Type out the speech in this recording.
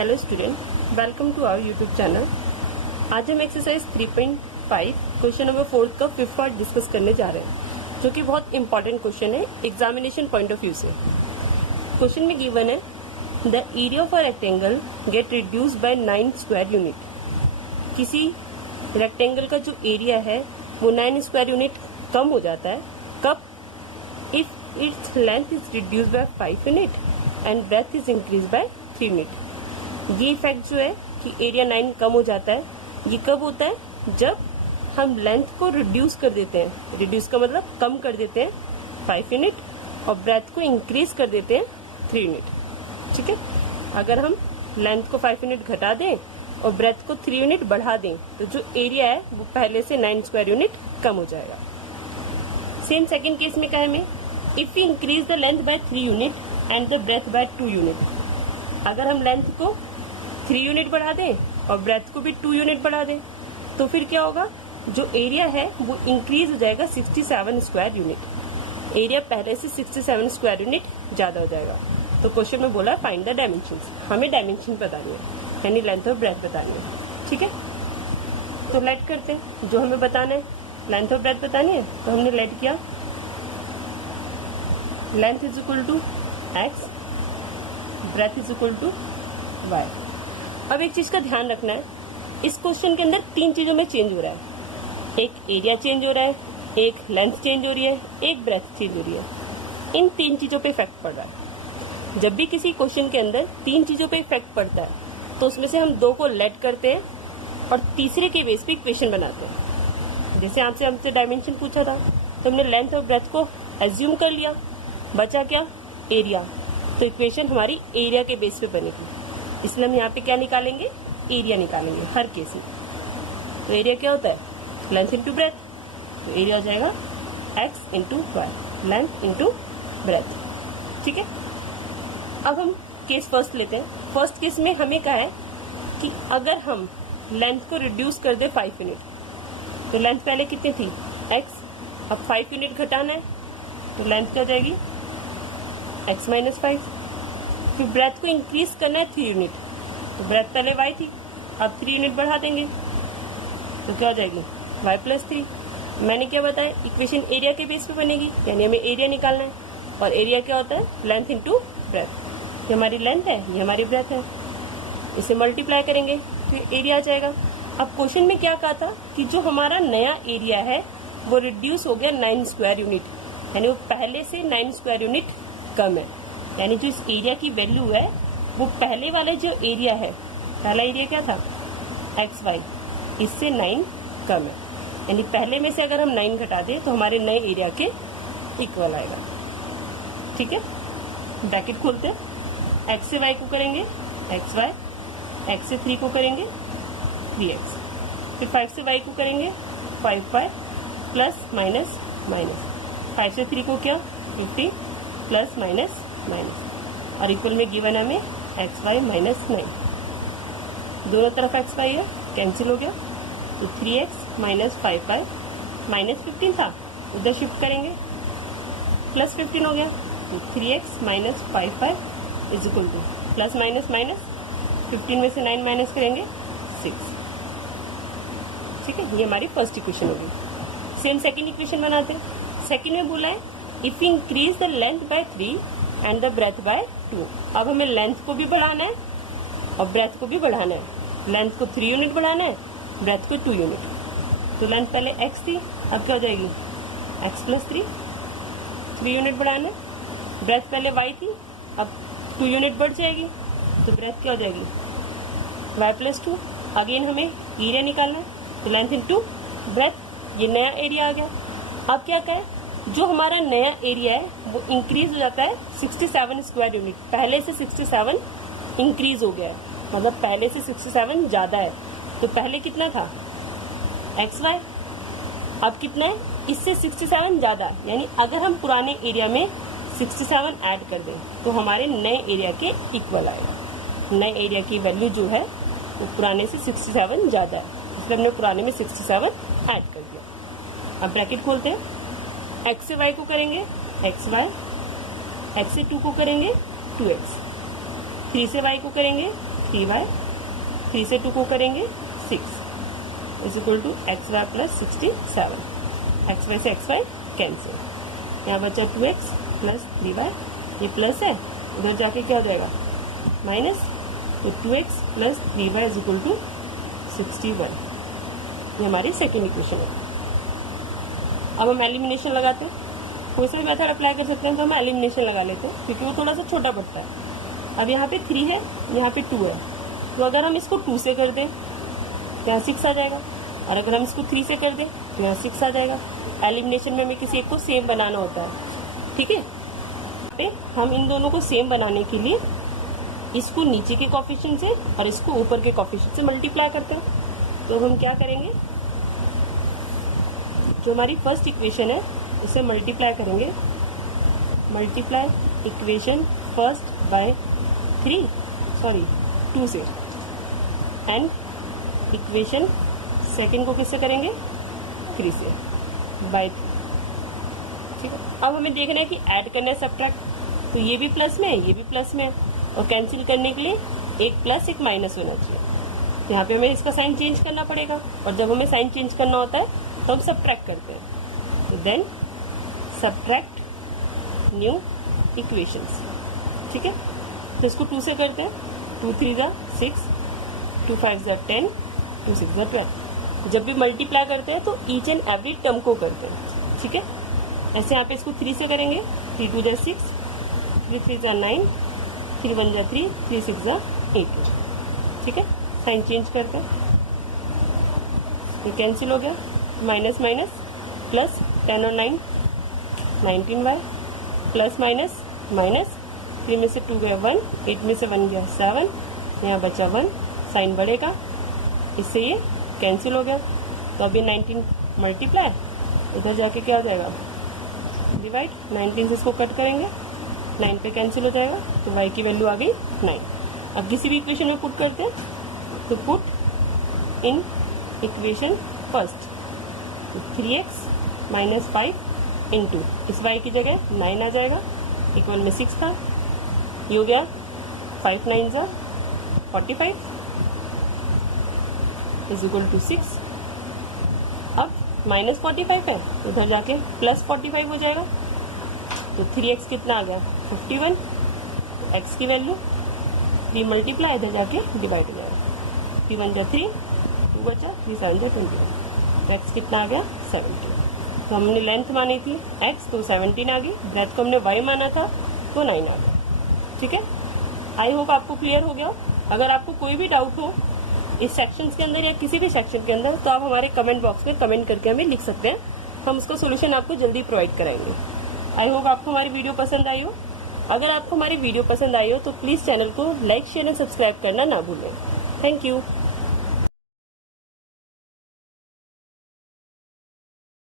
Hello student, welcome to our YouTube channel. आज हम exercise 3.5 question number 4 का 5th part discuss करने जा रहे हैं, जो कि बहुत इंपॉर्टेंट क्वेश्चन है एग्जामिनेशन पॉइंट ऑफ व्यू से। क्वेश्चन में गिवन है the area of a rectangle gate reduced by 9 square unit. किसी रेक्टेंगल का जो एरिया है वो 9 स्क्वायर यूनिट कम हो जाता है। कब? If its length is reduced by 5 unit and breath is increase by 3 unit. ये इफेक्ट जो है कि एरिया 9 कम हो जाता है, ये कब होता है? जब हम लेंथ को रिड्यूस कर देते हैं। रिड्यूस का मतलब कम कर देते हैं 5 यूनिट और ब्रेथ को इंक्रीज कर देते हैं 3 यूनिट। ठीक है, अगर हम लेंथ को 5 यूनिट घटा दें और ब्रेथ को 3 यूनिट बढ़ा दें तो जो एरिया है वो पहले से 9 स्क्वायर यूनिट कम हो जाएगा। सेम सेकंड केस में क्या है हमें, if we increase the length by 3 unit and the breadth by 2 unit. अगर हम लेंथ को 3 यूनिट बढ़ा दें और ब्रेथ को भी 2 यूनिट बढ़ा दें तो फिर क्या होगा, जो एरिया है वो इंक्रीज हो जाएगा 67 स्क्वायर यूनिट। एरिया पहले से 67 स्क्वायर यूनिट ज्यादा हो जाएगा। तो क्वेश्चन में बोला फाइंड द डायमेंशंस, हमें डायमेंशन बतानी है, यानी लेंथ और ब्रेथ बतानी है। ठीक है, तो लेट करते हैं। जो हमें बताना है लेंथ और ब्रेथ बतानी है, तो हमने लेट किया length is equal to x, breadth is equal to y. अब एक चीज का ध्यान रखना है, इस क्वेश्चन के अंदर 3 चीजों में चेंज हो रहा है। एक एरिया चेंज हो रहा है, एक लेंथ चेंज हो रही है, एक ब्रेथ चेंज हो रही है। इन 3 चीजों पे इफेक्ट पड़ रहा है। जब भी किसी क्वेश्चन के अंदर 3 चीजों पे इफेक्ट पड़ता है तो उसमें से हम 2 को लेट करते हैं और तीसरे के बेस पे इक्वेशन बनाते हैं। जैसे आपसे हमसे डायमेंशन पूछा था तो हमने लेंथ और ब्रेथ को एज्यूम कर लिया, बचा क्या? एरिया। तो इक्वेशन हमारी एरिया के बेस पे बनेगी, इसलिए हम यहाँ पे क्या निकालेंगे? एरिया निकालेंगे हर केस में। तो एरिया क्या होता है? Length into breadth. तो एरिया हो जाएगा x into y, length into breadth. ठीक है, अब हम केस फर्स्ट लेते हैं। फर्स्ट केस में हमें कहा है कि अगर हम लेंथ को रिड्यूस कर दे 5 यूनिट, तो लेंथ पहले कितनी थी? एक्स। अब 5 यूनिट घटाना है तो लेंथ क्या हो जाएगी? X minus 5। फिर ब्रेथ को इंक्रीज करना है 3 यूनिट, तो ब्रेथ पहले वाई थी, अब 3 यूनिट बढ़ा देंगे तो क्या हो जाएगी? Y plus 3। मैंने क्या बताया, इक्वेशन एरिया के बेस पे बनेगी, यानी हमें एरिया निकालना है। और एरिया क्या होता है? Length into breath. ये हमारी लेंथ है, ये हमारी ब्रेथ है, इसे मल्टीप्लाई करेंगे तो एरिया आ जाएगा। अब क्वेश्चन में क्या कहा था कि जो हमारा नया एरिया है वो रिड्यूस हो गया 9 स्क्वायर यूनिट, यानी वो पहले से 9 स्क्वायर यूनिट कम है। यानी जो इस एरिया की वैल्यू है वो पहले वाले जो एरिया है, पहला एरिया क्या था? एक्स वाई, इससे 9 कम है। यानी पहले में से अगर हम 9 घटा दें तो हमारे नए एरिया के इक्वल आएगा। ठीक है, ब्रैकेट खोलते हैं। एक्स से वाई को करेंगे एक्स वाई, एक्स से 3 को करेंगे 3x, फिर 5 से वाई को करेंगे 5y प्लस माइनस माइनस, 5 से 3 को क्या? 50 प्लस माइनस माइनस, और इक्वल में गिवन हमें एक्स वाई माइनस 9। दोनों तरफ एक्स वाई है, कैंसिल हो गया, तो 3x माइनस 5y माइनस 15 था, उधर शिफ्ट करेंगे, प्लस 15 हो गया, तो 3x minus 5y is equal two plus minus minus 15 में से 9 माइनस करेंगे 6। ठीक है, ये हमारी फर्स्ट इक्वेशन हो गई। सेम सेकंड इक्वेशन बनाते हैं। सेकंड में बोला है if you increase the length by 3 and the breadth by 2। अब हमें लेंथ को भी बढ़ाना है और ब्रेथ को भी बढ़ाना है। लेंथ को 3 यूनिट बढ़ाना है, ब्रेथ को 2 यूनिट। तो लेंथ पहले x थी, अब क्या हो जाएगी? x प्लस 3 यूनिट बढ़ाना है। ब्रेथ पहले y थी, अब 2 यूनिट बढ़ जाएगी, तो ब्रेथ क्या हो जाएगी? y plus 2। अगेन हमें एरिया निकालना है, तो लेंथ इंटू ब्रेथ, ये नया एरिया आ गया। अब क्या कहें, जो हमारा नया एरिया है वो इंक्रीज हो जाता है 67 स्क्वायर यूनिट। पहले से 67 इंक्रीज हो गया है, मतलब पहले से 67 ज्यादा है। तो पहले कितना था? एक्स वाई, अब कितना है? इससे 67 ज्यादा, यानी अगर हम पुराने एरिया में 67 ऐड कर दें तो हमारे नए एरिया के इक्वल आएगा। नए एरिया की वैल्यू जो है वो पुराने से 67 ज्यादा है, इसलिए हमने पुराने में 67 ऐड कर दिया। अब ब्रैकेट खोलते हैं। एक्स से वाई को करेंगे एक्स वाई, एक्स से 2 को करेंगे 2x, 3 से वाई को करेंगे 3y, 3 से 2 को करेंगे 6 is equal to x y plus 67। X y से एक्स वाई कैंसिल, यहाँ बचा 2x प्लस 3y, ये प्लस है उधर जाके क्या हो जाएगा माइनस, तो 2x plus 3y is equal to 61। ये हमारी सेकेंड इक्वेशन है। अब हम एलिमिनेशन लगाते हैं, कोई सा भी मेथड अप्लाई कर सकते हैं, तो हम एलिमिनेशन लगा लेते हैं क्योंकि वो थोड़ा सा छोटा पड़ता है। अब यहाँ पे 3 है, यहाँ पे 2 है, तो अगर हम इसको 2 से कर दें तो यहाँ 6 आ जाएगा, और अगर हम इसको 3 से कर दें तो यहाँ 6 आ जाएगा। एलिमिनेशन में हमें किसी एक को सेम बनाना होता है, ठीक है। पे हम इन दोनों को सेम बनाने के लिए इसको नीचे के कोफिशिएंट से और इसको ऊपर के कोफिशिएंट से मल्टीप्लाई करते हैं। तो हम क्या करेंगे, जो हमारी फर्स्ट इक्वेशन है इसे मल्टीप्लाई करेंगे, मल्टीप्लाई इक्वेशन फर्स्ट बाय 2 से, एंड इक्वेशन सेकंड को किससे करेंगे 3 से बाय 3, ठीक है। अब हमें देखना है कि ऐड करना है सब्ट्रैक्ट, तो ये भी प्लस में है, ये भी प्लस में है, और कैंसिल करने के लिए एक प्लस एक माइनस होना चाहिए। तो यहाँ पे हमें इसका साइन चेंज करना पड़ेगा, और जब हमें साइन चेंज करना होता है तो हम सब्ट्रैक्ट करते हैं। तो देन सब्ट्रैक्ट न्यू इक्वेशंस, ठीक है। तो इसको 2 से करते हैं, 2 3 ज़ा 6, 2 5 ज़ा 10, 2 6 ज़ा 12। जब भी मल्टीप्लाई करते हैं तो ईच एंड एवरी टर्म को करते हैं, ठीक है। ऐसे यहाँ पे इसको 3 से करेंगे, 3 2 ज़ा 6, 3 3 ज़ा 9, 3 1 ज़ा 3, 3 6 ज़ा 8, ठीक है। साइन चेंज करते हैं, ये कैंसिल हो गया, माइनस माइनस प्लस 10 और 9 19y, प्लस माइनस माइनस, 3 में से 2 गया 1, 8 में से 1 गया 7, यहाँ बचा 1, साइन बढ़ेगा, इससे ये कैंसिल हो गया। तो अभी 19 मल्टीप्लाई, इधर जाके क्या हो जाएगा डिवाइड, 19 से इसको कट करेंगे, 9 पे कैंसिल हो जाएगा, तो y की वैल्यू आ गई 9। अब किसी भी इक्वेशन में पुट करते हैं, तो put in equation first, 3x minus 5 into इस y की जगह 9 आ जाएगा, इक्वल में 6 था, ये हो गया 5 9 ज़ा 45 इज इक्वल टू 6। अब माइनस 45 है, उधर जाके प्लस 45 हो जाएगा, तो 3x कितना आ गया 51, x की वैल्यू 3 मल्टीप्लाई, इधर जाके डिवाइड हो जाएगा, 3 1 ज़ा 3, 2 बचा, 3 7 ज़ा 21, तो x कितना आ गया 17। तो हमने लेंथ मानी थी x, तो 17 आ गई, ब्रेथ को हमने y माना था तो 9 आ गया, ठीक है। आई होप आपको क्लियर हो गया। अगर आपको कोई भी डाउट हो इस सेक्शंस के अंदर या किसी भी सेक्शन के अंदर, तो आप हमारे कमेंट बॉक्स में कमेंट करके हमें लिख सकते हैं, हम उसका सोल्यूशन आपको जल्दी प्रोवाइड कराएंगे। आई होप आपको हमारी वीडियो पसंद आई हो। अगर आपको हमारी वीडियो पसंद आई हो तो प्लीज़ चैनल को लाइक शेयर एंड सब्सक्राइब करना ना भूलें। Thank you.